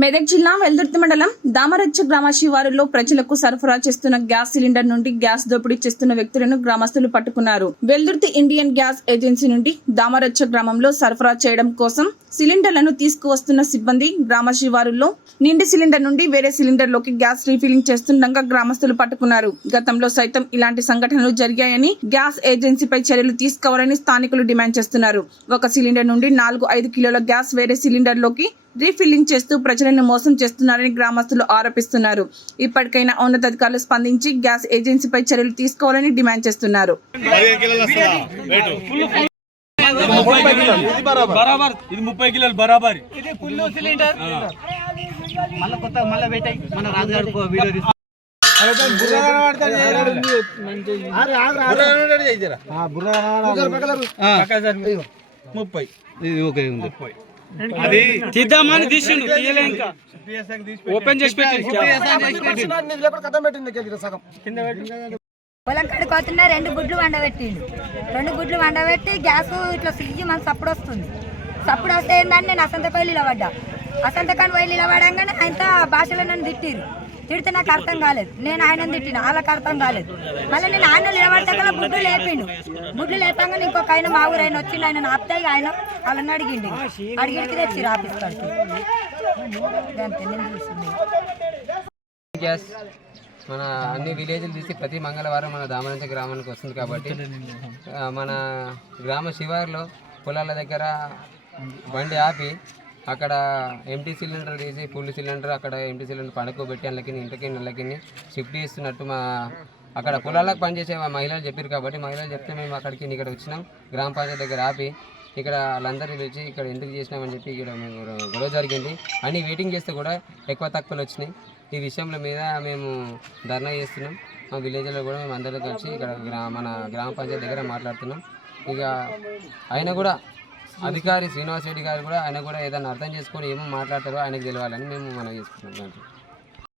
మెదక్ జిల్లా వెల్దుర్తి మండలం దామరచ్చ గ్రామ శివారులో ప్రజలకు సరఫరా చేస్తున్న గ్యాస్ సిలిండర్ నుండి గ్యాస్ దోపిడీ చేస్తున్న వ్యక్తులను గ్రామస్తులు పట్టుకున్నారు. వెల్దుర్తి ఇండియన్ గ్యాస్ ఏజెన్సీ నుండి దామరచ్చ గ్రామంలో సరఫరా చేయడం కోసం సిలిండర్లను తీసుకువస్తున్న సిబ్బంది గ్రామ శివారుల్లో నిండి సిలిండర్ నుండి వేరే సిలిండర్లోకి గ్యాస్ రీఫిలింగ్ చేస్తుండగా గ్రామస్తులు పట్టుకున్నారు. గతంలో సైతం ఇలాంటి సంఘటనలు జరిగాయని గ్యాస్ ఏజెన్సీపై చర్యలు తీసుకోవాలని స్థానికులు డిమాండ్ చేస్తున్నారు. ఒక సిలిండర్ నుండి నాలుగు ఐదు కిలోల గ్యాస్ వేరే సిలిండర్లోకి రీఫిల్లింగ్ చేస్తూ ప్రజలను మోసం చేస్తున్నారని గ్రామస్తులు ఆరోపిస్తున్నారు. ఇప్పటికైనా ఉన్నతాధికారులు స్పందించి గ్యాస్ ఏజెన్సీపై చర్యలు తీసుకోవాలని డిమాండ్ చేస్తున్నారు. బరాబర్. ఇది ముప్పై కిలోలు బరాబర్. ఇది ఫుల్ సిలిండర్. మళ్ళీ కొత్త మళ్ళీ పెట్టాయి మన రాజుగారు కో- వీడియో తీసి. ముప్పై. ఇది ఓకే ఉంది. అది తీద్దామని తీసిండు తీయలే ఇంకా. ఓపెన్ చేసి పెట్టి. పొలం కాడికి వస్తున్నా రెండు గుడ్లు వండబెట్టిండు. రెండు గుడ్లు వండబెట్టి గ్యాస్ ఇట్లా సియ్యి మన సప్పుడు వస్తుంది. సప్పుడు వస్తే ఏంటంటే నేను అసంతపై నిలబడ్డా అసంతకాని పోయి నిలబడంగానే ఆయన భాషలో నన్ను తిట్టిరు తిడితే నాకు అర్థం కాలేదు. నేను ఆయన తిట్టిన వాళ్ళకి అర్థం కాలేదు. మళ్ళీ నేను ఆయన నిలబడతాకల్లా బుడ్డు లేపిండు. బుడ్డు లేపంగానే ఇంకొక ఆయన మా ఊరు ఆయన వచ్చిండు ఆయన ఆపితే ఆయన వాళ్ళని అడిగిండు. అడిగిడికి తెచ్చి ఆఫీస్ గ్యాస్ మన అన్ని విలేజ్లు తీసి ప్రతి మంగళవారం మన దామనంత గ్రామానికి వస్తుంది కాబట్టి మన గ్రామ శివారులో పొలాల దగ్గర బండి ఆపి అక్కడ ఎంటీ సిలిండర్ తీసి ఫుల్ సిలిండర్ అక్కడ ఎంటీ సిలిండర్ పడుకోబెట్టి అందులోకి ఇంటికి నెలకి షిఫ్ట్ చేస్తున్నట్టు మా అక్కడ పొలాలకు పనిచేసే మా మహిళలు చెప్పారు కాబట్టి మహిళలు చెప్తే మేము అక్కడికి ఇక్కడ వచ్చినాం. గ్రామ పంచాయతీ దగ్గర ఆపి ఇక్కడ వాళ్ళందరూ పిలిచి ఇక్కడ ఎందుకు చేసినామని చెప్పి ఇక్కడ మేము గొడవ జరిగింది. అన్ని వెయిటింగ్ చేస్తే కూడా ఎక్కువ తక్కువలు వచ్చినాయి. ఈ విషయంలో మీద మేము ధర్నా చేస్తున్నాం. మా విలేజ్లో కూడా మేము అందరూ కలిసి ఇక్కడ మన గ్రామ పంచాయతీ దగ్గర మాట్లాడుతున్నాం. ఇక అయినా కూడా అధికారి శ్రీనివాస్ రెడ్డి గారు కూడా ఆయన కూడా ఏదైనా అర్థం చేసుకొని ఏమో మాట్లాడతారో ఆయనకు తెలియాలని మేము మనం చేసుకుంటున్నాం.